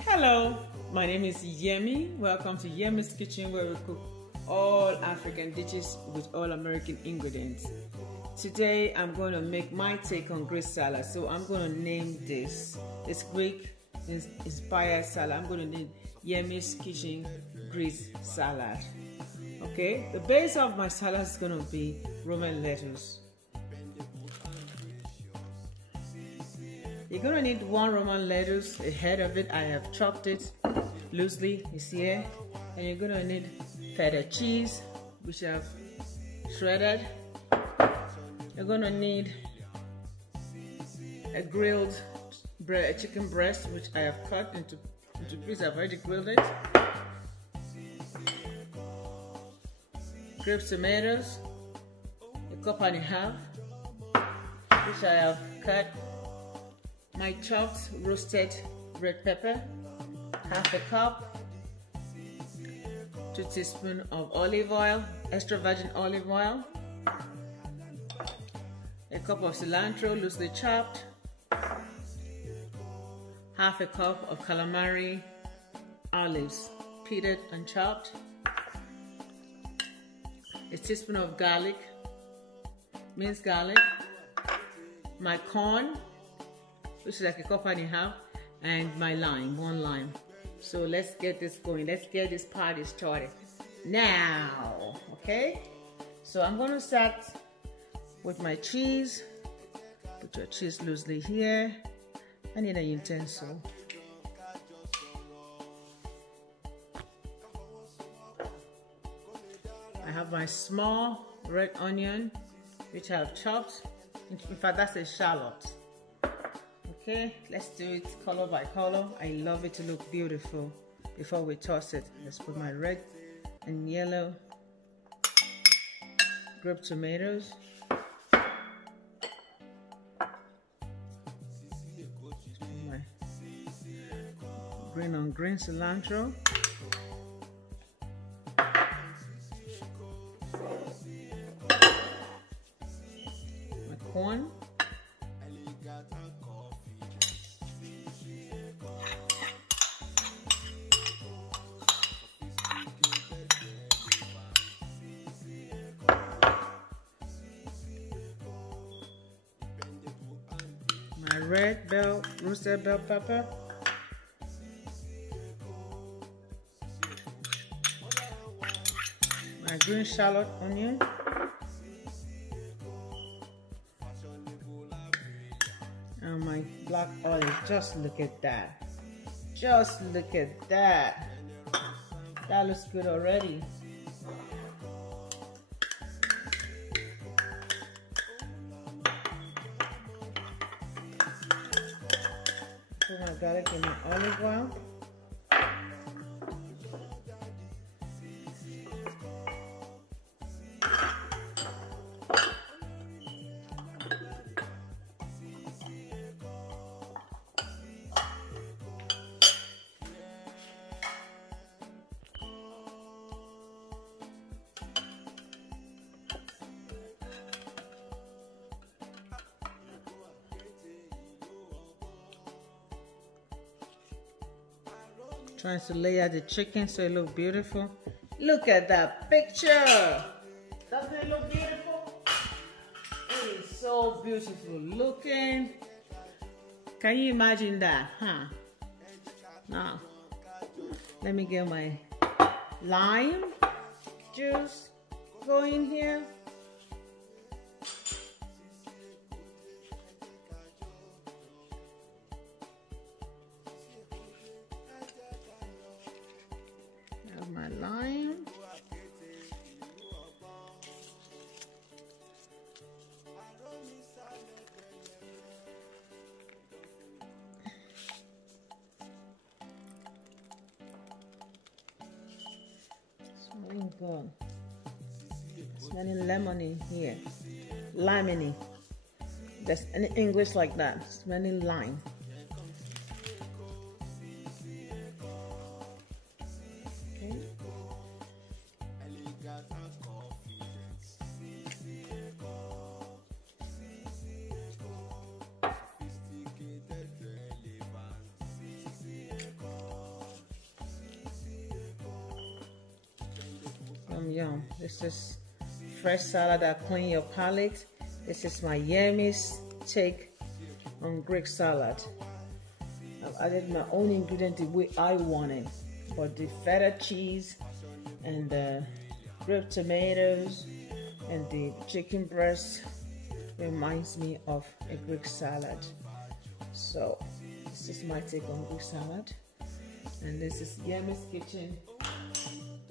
Hello, my name is Yemi. Welcome to Yemi's Kitchen, where we cook all African dishes with all American ingredients. Today I'm going to make my take on Greek salad. So I'm going to name this Greek inspired salad. I'm going to name Yemi's Kitchen Greek salad. Okay, the base of my salad is going to be Roman lettuce. You're going to need one Roman lettuce. A head of it, I have chopped it loosely, it's here. And you're going to need feta cheese, which I've shredded. You're going to need a grilled chicken breast, which I have cut into pieces. I've already grilled it. Grape tomatoes, a cup and a half, which I have cut. My chopped roasted red pepper, half a cup. 2 teaspoons of olive oil, extra virgin olive oil. A cup of cilantro, loosely chopped. Half a cup of calamari olives, peeled and chopped. A teaspoon of garlic, minced garlic. My corn, which is like a cup and a half, and my lime, 1 lime. So let's get this going. Let's get this party started now, okay? So I'm going to start with my cheese. Put your cheese loosely here. I need an utensil. I have my small red onion, which I have chopped. In fact, that's a shallot. Okay, let's do it color by color. I love it to look beautiful. Before we toss it, let's put my red and yellow grape tomatoes. My green on green cilantro. My corn. My red roasted bell pepper. My green shallot onion. And my black olive. Just look at that. Just look at that. That looks good already. Put my garlic in my olive oil. Trying to lay out the chicken so it looks beautiful. Look at that picture. Doesn't it look beautiful? It is so beautiful looking. Can you imagine that, huh? Now, let me get my lime juice going here. My lime. Smelling good. Smelling lemony here. Limony. There's any English like that. Smelling lime. yum. This is fresh salad that clean your palate. This is my Yemi's take on Greek salad. I've added my own ingredient the way I want it, but the feta cheese and the grilled tomatoes and the chicken breast reminds me of a Greek salad. So this is my take on Greek salad, and this is Yemi's Kitchen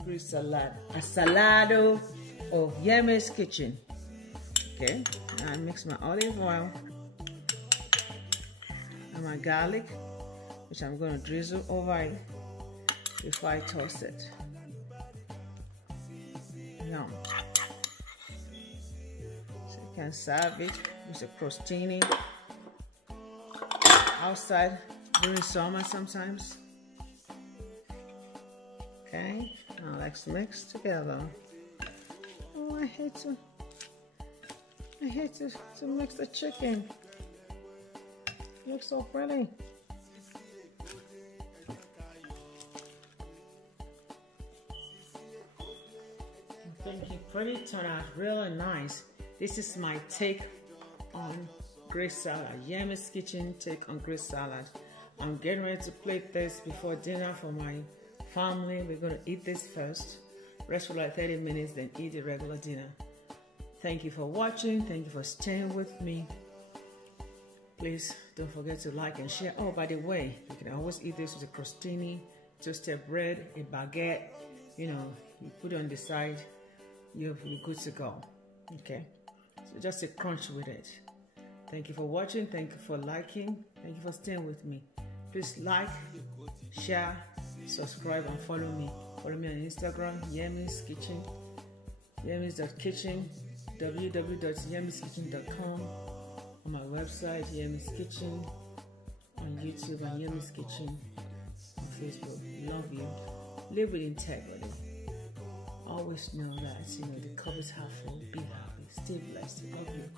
Greek salad, a salado of Yemi's Kitchen. Okay, now I mix my olive oil and my garlic, which I'm going to drizzle over it before I toss it. Yum. So you can serve it with a crostini outside during summer sometimes. Okay, now let's mix together. Oh, I hate to mix the chicken. It looks so pretty. Thinking pretty, turned out really nice. This is my take on Greek salad. Yemi's Kitchen take on Greek salad. I'm getting ready to plate this before dinner for my family. We're going to eat this first, rest for like 30 minutes, then eat the regular dinner. Thank you for watching. Thank you for staying with me. Please don't forget to like and share. Oh, by the way, you can always eat this with a crostini, toasted bread, a baguette. You know, you put it on the side, you're good to go. Okay, so just a crunch with it. Thank you for watching. Thank you for liking. Thank you for staying with me. Please like, share, subscribe, and follow me. Follow me on Instagram, Yemi's Kitchen, Yemis.kitchen, www.yemiskitchen.com, on my website, Yemi's Kitchen, on YouTube, and Yemi's Kitchen on Facebook. Love you. Live with integrity. Always know that, the cup is half full. Be happy. Stay blessed. Love you.